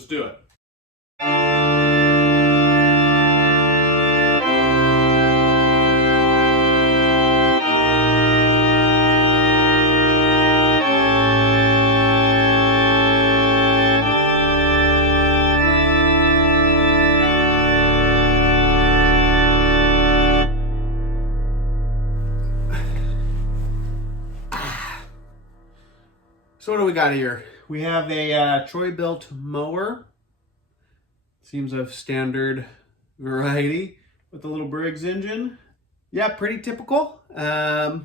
Let's do it. So what do we got here? We have a Troy-built mower. Seems a standard variety with a little Briggs engine. Yeah, pretty typical. I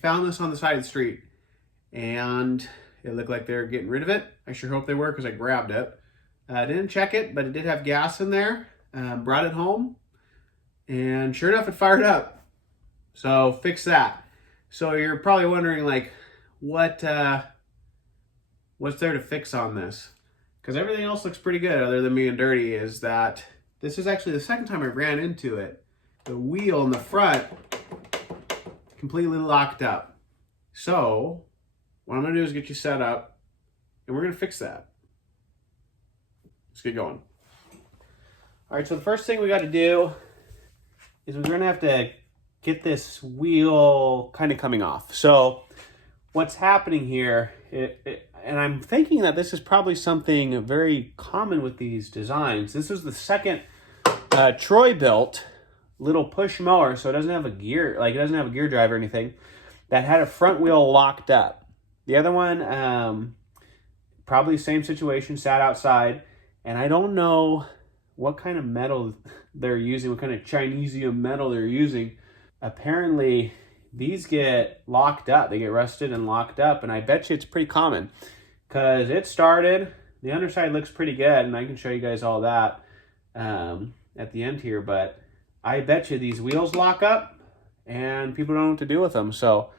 found this on the side of the street and it looked like they were getting rid of it. I sure hope they were because I grabbed it. I didn't check it, but it did have gas in there. Brought it home and sure enough, it fired up. So fix that. So you're probably wondering like, what's there to fix on this? Because everything else looks pretty good other than being dirty. Is that this is actually the second time I ran into it. The wheel in the front completely locked up. So what I'm gonna do is get you set up and we're gonna fix that. Let's get going. All right, so the first thing we got to do is we're gonna have to get this wheel kind of coming off. So what's happening here, and I'm thinking that this is probably something very common with these designs. This is the second Troy-built little push mower, so it doesn't have a gear, like it doesn't have a gear drive or anything, that had a front wheel locked up. The other one, probably same situation, sat outside, and I don't know what kind of metal they're using, what kind of Chinesium metal they're using. Apparently, these get locked up. They get rusted and locked up, and I bet you it's pretty common because it started. The underside looks pretty good, and I can show you guys all that at the end here, but I bet you these wheels lock up and people don't know what to do with them. So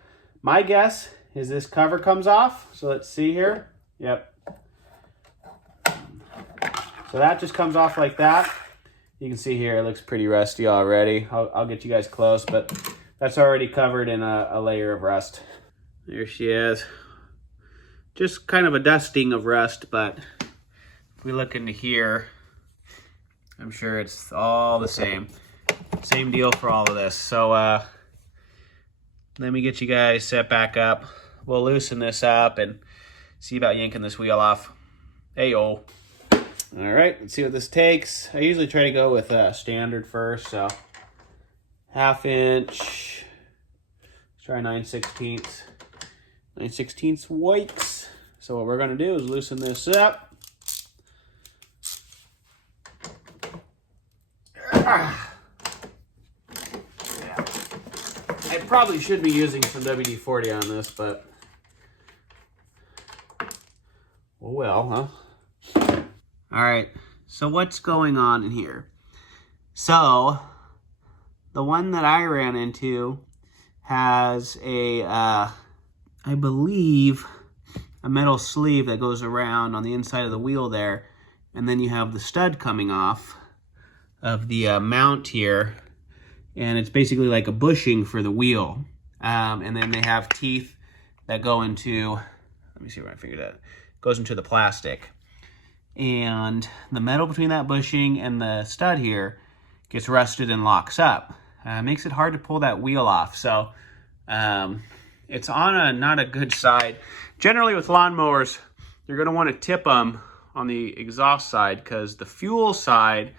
my guess is this cover comes off. So let's see here. Yep. So that just comes off like that. You can see here, it looks pretty rusty already. I'll get you guys close, but that's already covered in a layer of rust. There she is. Just kind of a dusting of rust, but if we look into here, I'm sure it's all the same. Same deal for all of this. So let me get you guys set back up. We'll loosen this up and see about yanking this wheel off. Hey-o. All right, let's see what this takes. I usually try to go with standard first, so 1/2 inch. Let's try 9/16. 9/16 wikes. So what we're gonna do is loosen this up. Yeah. I probably should be using some WD-40 on this, but oh well, huh? All right, so what's going on in here? So the one that I ran into has a, I believe, a metal sleeve that goes around on the inside of the wheel there, and then you have the stud coming off of the mount here, and it's basically like a bushing for the wheel. And then they have teeth that go into, let me see where I figured that, goes into the plastic. And the metal between that bushing and the stud here gets rusted and locks up. Makes it hard to pull that wheel off. So it's on not a good side. Generally with lawnmowers, you're going to want to tip them on the exhaust side because the fuel side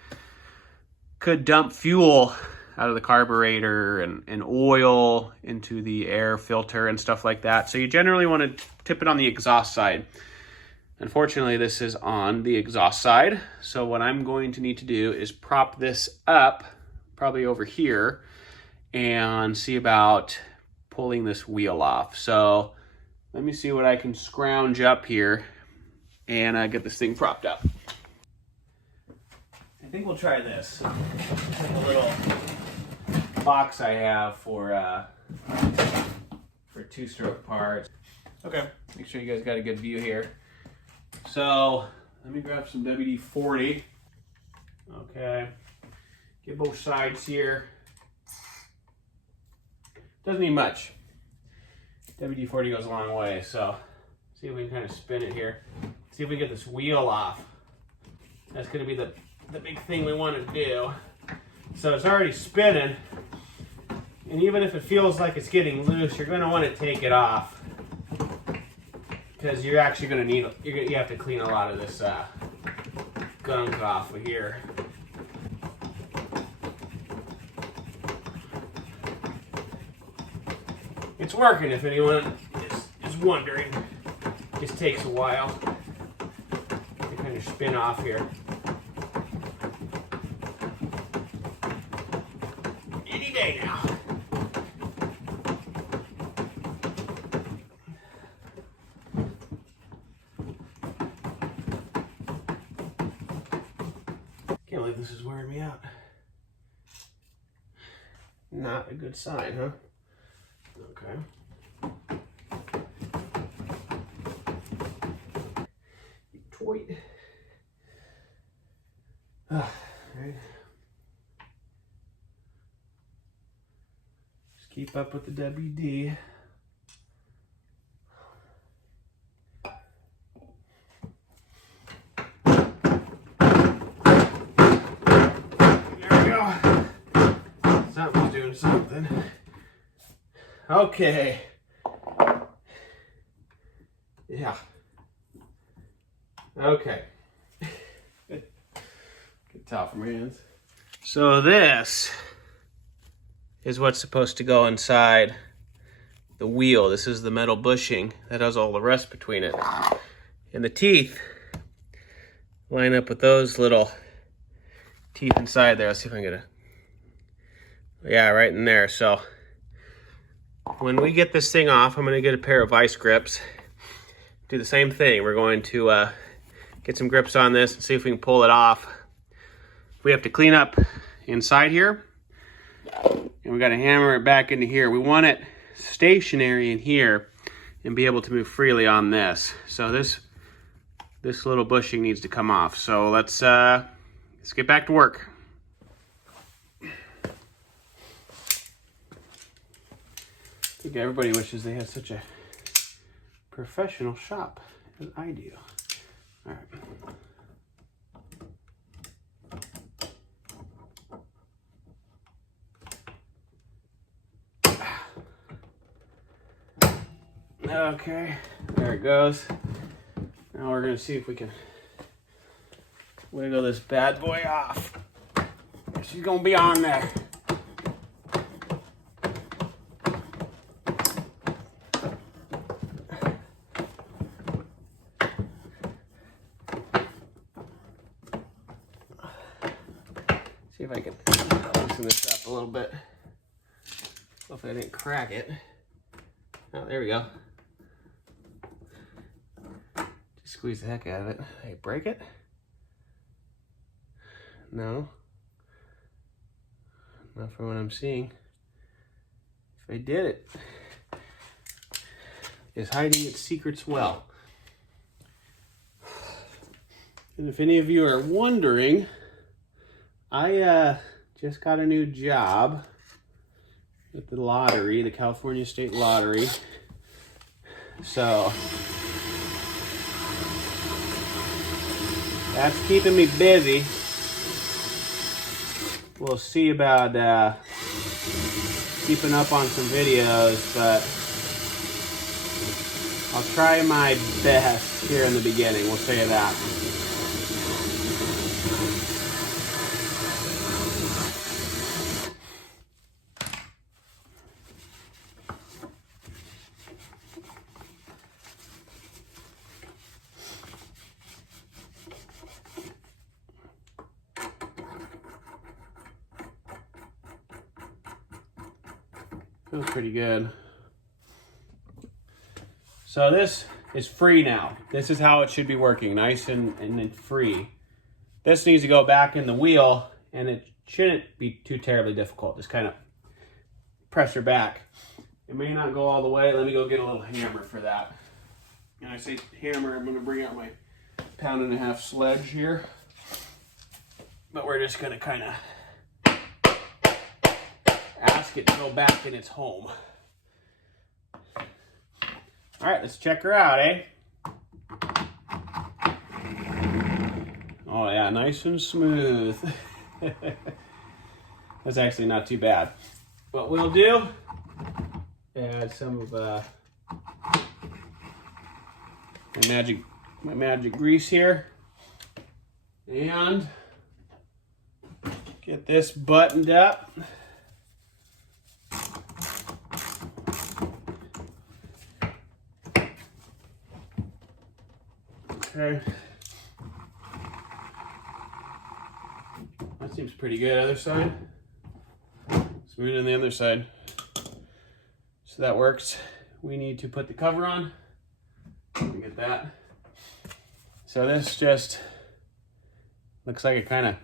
could dump fuel out of the carburetor and oil into the air filter and stuff like that. So you generally want to tip it on the exhaust side. Unfortunately, this is on the exhaust side. So what I'm going to need to do is prop this up, probably over here, and see about pulling this wheel off. So let me see what I can scrounge up here and get this thing propped up. I think we'll try this. It's like a little box I have for two-stroke parts. Okay, make sure you guys got a good view here. So let me grab some WD-40. Okay, get both sides here. Doesn't need much. WD-40 goes a long way, so see if we can kind of spin it here. See See if we get this wheel off. That's gonna be the big thing we want to do. So it's already spinning, and even if it feels like it's getting loose, you're gonna want to take it off, because you're actually gonna need, you have to clean a lot of this gunk off of here. It's working, if anyone is wondering. It just takes a while to kind of spin off here. Any day now. Can't believe this is wearing me out. Not a good sign, huh? Okay. Tweet. Right. Just keep up with the WD. There we go. Something's doing something. Okay. Yeah. Okay. Good towel from my hands. So this is what's supposed to go inside the wheel. This is the metal bushing that has all the rest between it. And the teeth line up with those little teeth inside there. Let's see if I can get a... Yeah, right in there. So when we get this thing off, I'm going to get a pair of vice grips. Do the same thing. We're going to get some grips on this and see if we can pull it off. We have to clean up inside here, and we got to hammer it back into here. We want it stationary in here and be able to move freely on this. So this little bushing needs to come off. So let's get back to work. I think everybody wishes they had such a professional shop as I do. All right. Okay, there it goes. Now we're gonna see if we can wiggle this bad boy off. She's gonna be on there. See if I can loosen this up a little bit. Hopefully I didn't crack it. Oh, there we go. Just squeeze the heck out of it. Hey, break it? No. Not from what I'm seeing. If I did it, is hiding its secrets well. And if any of you are wondering, I just got a new job at the lottery, the California State Lottery. So that's keeping me busy. We'll see about keeping up on some videos, but I'll try my best here in the beginning. We'll say that. Feels pretty good. So this is free now. This is how it should be working, nice and free. This needs to go back in the wheel, and it shouldn't be too terribly difficult. Just kind of press her back. It may not go all the way. Let me go get a little hammer for that. And I say hammer, I'm going to bring out my 1.5 pound sledge here. But we're just going to kind of ask it to go back in its home. All right, let's check her out, eh? Oh yeah, nice and smooth. That's actually not too bad. What we'll do, add some of my magic grease here, and get this buttoned up. Okay. That seems pretty good. Other side. Smooth on the other side. So that works. We need to put the cover on. Let me get that. So this just looks like it kind of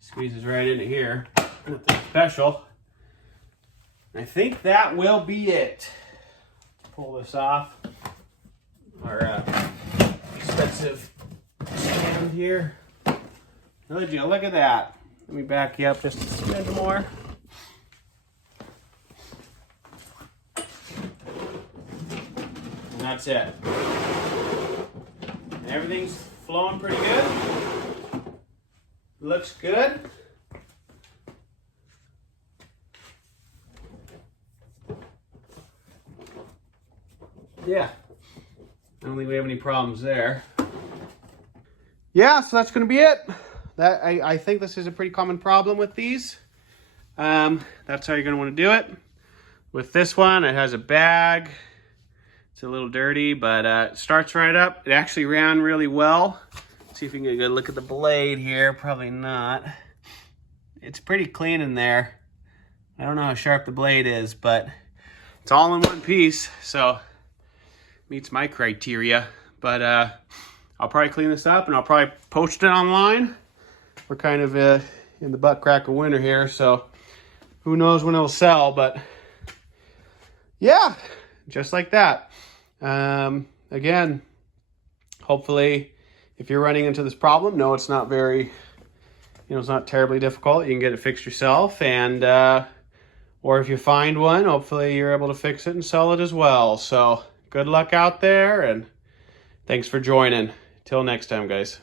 squeezes right into here. Nothing special. I think that will be it. Pull this off. Our expensive stand here. Look at that. Let me back you up just a smidge more. And that's it. Everything's flowing pretty good. Looks good. Yeah. I don't think we have any problems there. Yeah, so that's going to be it. I think this is a pretty common problem with these. That's how you're going to want to do it. With this one, it has a bag. It's a little dirty, but it starts right up. It actually ran really well. Let's see if we can get a good look at the blade here. Probably not. It's pretty clean in there. I don't know how sharp the blade is, but it's all in one piece, so meets my criteria. But I'll probably clean this up and I'll probably post it online. We're kind of in the butt crack of winter here, so who knows when it'll sell, but yeah, just like that. Again, hopefully if you're running into this problem, no, it's not very, it's not terribly difficult. You can get it fixed yourself, and or if you find one, hopefully you're able to fix it and sell it as well. So good luck out there, and thanks for joining. Till next time, guys.